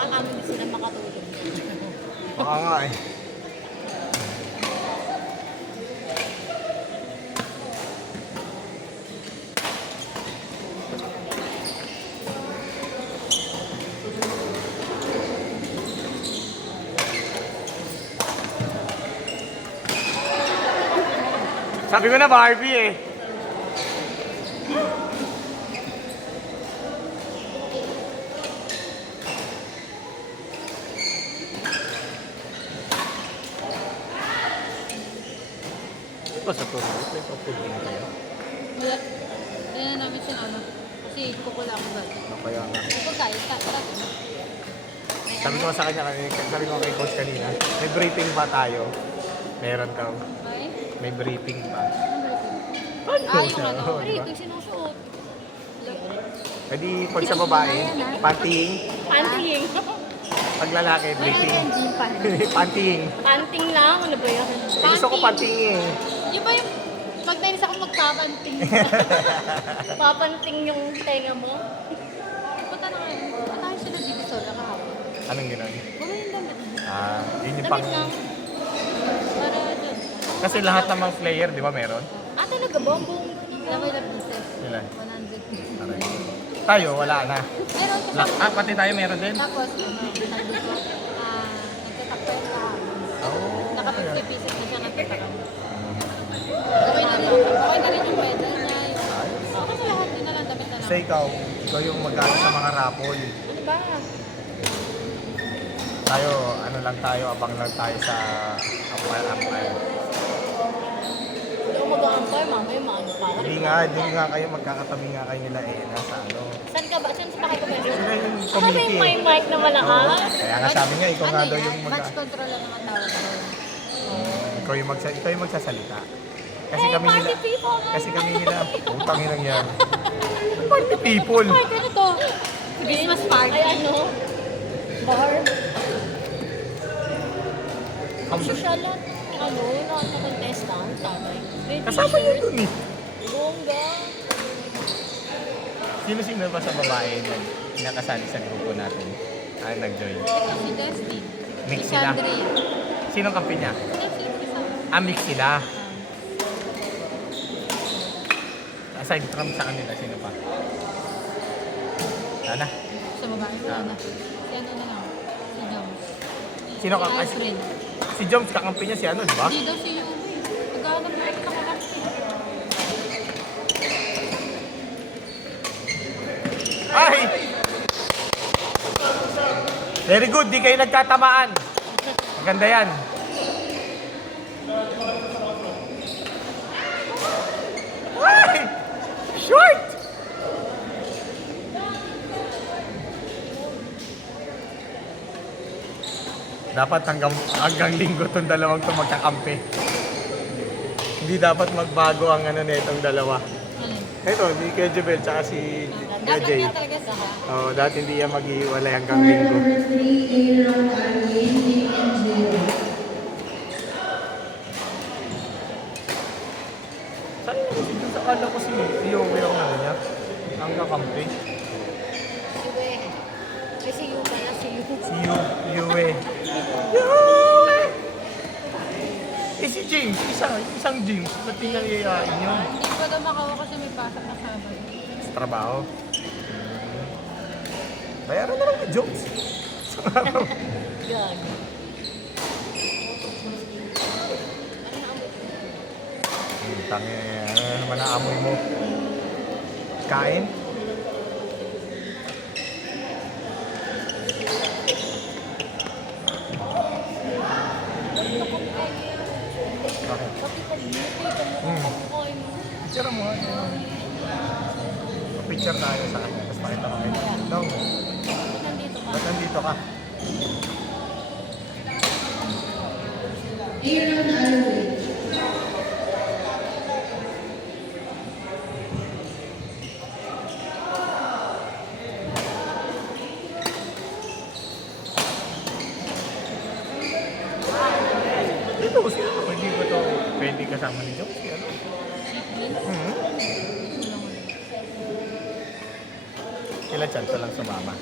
baka kami din sila makatulog. Baka nga eh. Sabi ko na Barbie eh. Ito sa turo, may papuding kayo. Wala. Hindi na namin sinama. Kasi kukula ako ba? Kaya nga. Kung tayo, Sabi ko sa kanya, sabi ko kay coach kanina, may briefing ba tayo? Meron daw. Ay? May briefing ba? Ah, yung ano? Oo, Pero diba? ito sinusuot. Pwede pag sa babae, panting. Panting. Pag lalaki, Meron briefing. yan, jean pan. Panting. Panting lang? Ano ba yan? Gusto ko panting eh. Yung ba yung pag nainis ako magpapanting? Papanting yung tenga mo? Punta na kayo. Punta sila dito sa kahapon. Anong gano'n? Wala yung damit. Ah, yun yung pang... Damit lang. Para dyan. Kasi lahat ng mga player, di ba meron? Ah, talaga ba? Buong lamay na pieces. Ilan? 100. Aray. Tayo, wala na. Meron ko sa... Pati tayo meron din. Tapos, sabi ko, nagtatakbo yung kahapon. Oo. Naka 50 pieces na siya nagtatakbo. Okay na rin. Okay na rin yung medal niya. Okay na lahat din na lang. Damit na lang. Kasi ikaw yung mag-ano sa mga raffle. Ano ba? Tayo, ano lang tayo, abang lang tayo sa umpire. Hindi ako mag-aantay, mamaya maano pa ako. Hindi nga kayo, magkakatabi nga kayo nila eh, nasa ano. Saan ka ba? Saan sa bakay ko ba? Sila yung Ako ba committee yung may eh. mic na malakas? Kaya nga sabi niya, ikaw nga daw yung Match control lang naman tawag ko. ikaw yung magsasalita. Kasi Hey, kami nila, party people! kasi kami nila, utang inang yan. Party people! Party ano to? Christmas party. Ay ano? Bar? Ang sosyalan ng ano, lahat ng contestant, tatay. Kasama yun dun eh. Bongga. Sino-sino ba sa babae na nakasali sa grupo natin? Nag-join? Ito si Desti. Mix Si sila. Chandria. Sinong kampi niya? Desti, isa. Mix sila. Aside from sa kanila, sino pa? Sana. Sa babae wala na. Si ano na lang. Si Jones. Sino ka? Si Ay, Alfred. si Joms, kakampi niya si ano, di ba? Hindi daw si Yumi. Naghahanap na kita kakakti. Ay! Very good, di kayo nagtatamaan. Maganda yan. Ay! Short! Dapat hanggang linggo tong dalawang to magkakampi. Hindi dapat magbago ang ano nitong dalawa. Alin? Ito, ni Kuya Jubel tsaka si Kuya Dapat Jay. nga talaga sa Oh, dati hindi yan maghiwalay hanggang linggo. Saan yung kasi sa kala ko si Yowie ang ano niya? Ang kakampi. Si We. Ay, si Yu pala, si Yu. Si Yowie. Yowie! Eh si James, isang James. Ba't pinangyayaan nyo? Hindi pa daw makawa kasi may pasok na sabay. Sa trabaho. Bayaran na lang ni Jones. Sa araw. Gag. Tangin, ano naman ang amoy mo? Kain? Bakit? Pati pag beauty, kamukha mo. Picture mo nga. Picture tayo sa kanya. Tapos pakita mo kayo. No. Ba't nandito ka? Ba't nandito ka? Dito, sino to? Hindi ba to pwede kasama ni Jones? Ano? Hmm? Kila Chad to lang sumama.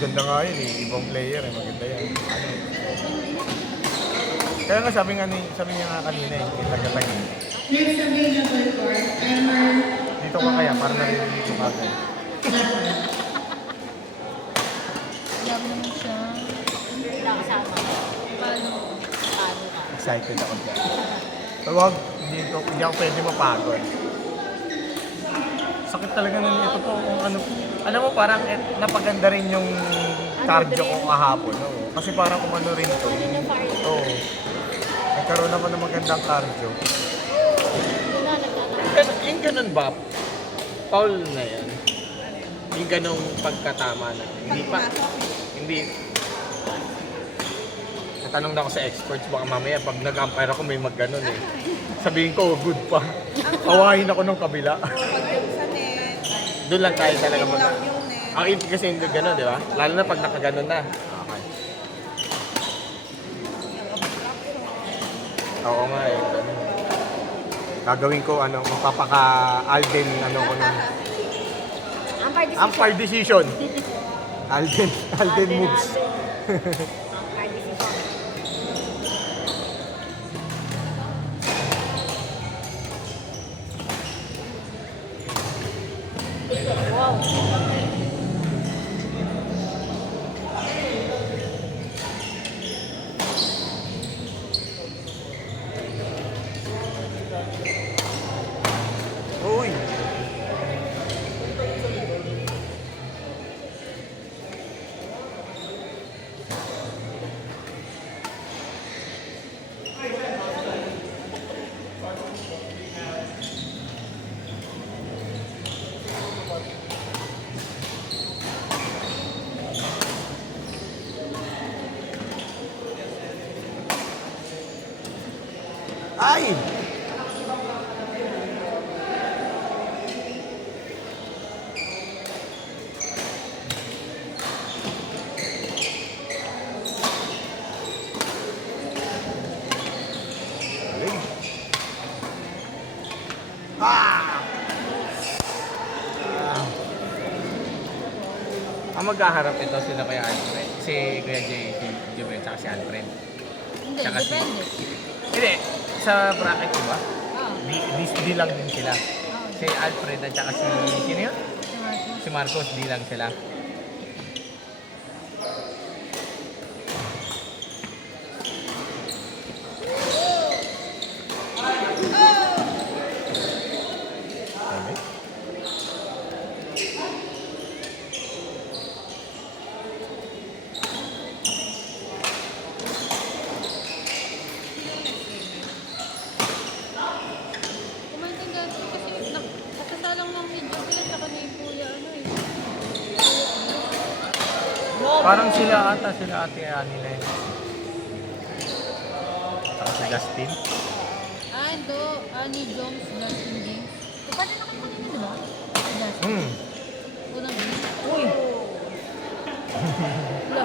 maganda nga yun eh. Ibang player eh, maganda yan. Ano? Kaya nga sabi niya nga kanina eh, taga-taga. Next available court, Emmer. Dito ka kaya, para narinig ko kagad. Grabe naman siya. Wala kasama. Paano? Paano ka? Excited ako dyan. Tawag, hindi ako pwede mapagod. Sakit talaga na ito po kung ano. Alam mo, parang napaganda rin yung cardio ko kahapon. No? Kasi parang kung ano rin to. Yun yung fire. Oo. Nagkaroon naman ng magandang cardio. Yun na, nagtatapos. Yung ganun ba? Paul na yan. Yung ganung pagkatama na. Hindi pa. Hindi. Natanong na ako sa experts, baka mamaya pag nag-umpire ako may mag-ganon eh. Sabihin ko, good pa. Kawain ako nung kabila. Sa net, Doon lang tayo talaga mag... lang yung net. Ang int kasi hindi gano'n, di ba? Lalo na pag nakaganon na. Okay. Oo nga eh. Ganun. Gagawin ko, magpapaka-Alden, ko nun. Umpire decision. Umpire decision. Alden moves. Umpire decision. Wow. Uy! Ay! Galing. Ah! Ang magkaharap ito sila kaya Alfred. Si Kuya Jay, si Jubel, tsaka si Alfred. Hindi, Tsaka si- depende. Hindi, sa bracket diba? Ah, Di lang din sila. Si Alfred at tsaka si... Sino yun? Si Marcos, di lang sila. Sabi? kumaintindihan ko kasi nakasalang lang ni Joel at saka ni Kuya eh. Parang sila ate nila eh. Saka si Justin. Ando, ni Jones, Justin James. Pwede na kayo kanina, di ba? Si Justin. Hmm. Unang James. Uy! Wala.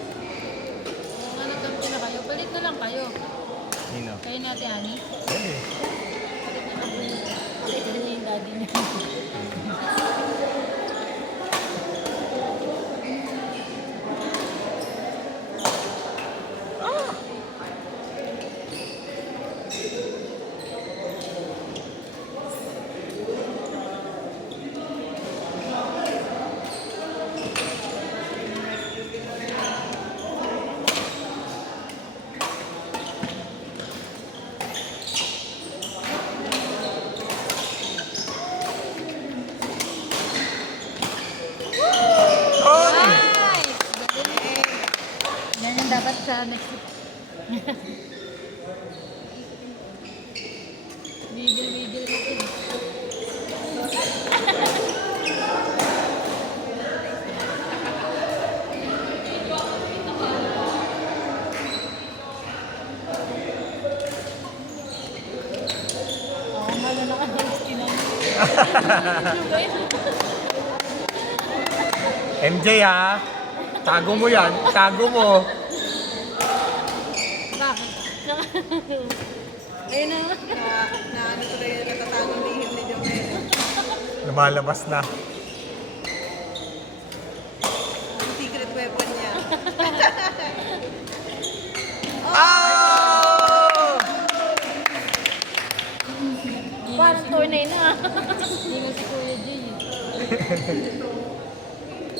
Oo nga, nagkampi na kayo. Palit na lang kayo. Nino? Kayo ni Ate Ani. Pwede. Palit na lang kayo. Palit na niya yung daddy niya. Oh! Nice! Galing. Ganyan dapat sa next week. Wiggle natin. Oo, malo na ka ng tinanong. Ano ba yun? MJ ha? Tago mo yan. Tago mo. Bakit? Ayun na. Na ano tuloy yung natatagong lihim ni Jomel. Lumalabas na. Yung secret weapon niya. Oh! Parang tunay na. Hindi mo si Kuya Jay.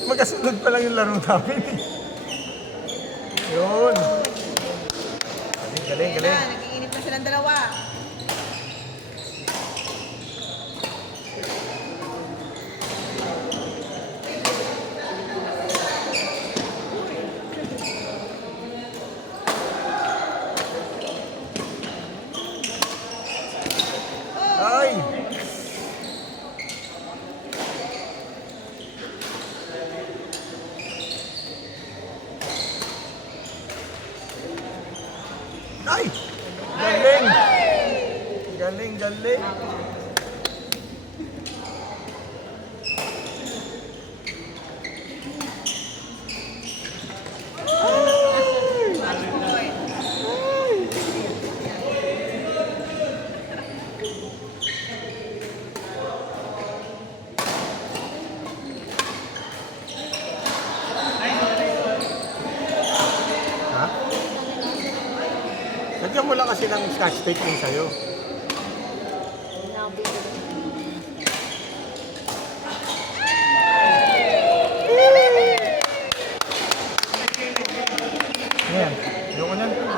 Magkasunod pa lang yung laro namin. Yun. Galing, Ayan galing. na, nag-iinit na silang dalawa. Ay! Ay! Galing! Galing, galing. Match point. Ha? Lagyan mo lang kasi ng scotch tape yung sa'yo. Nabibili.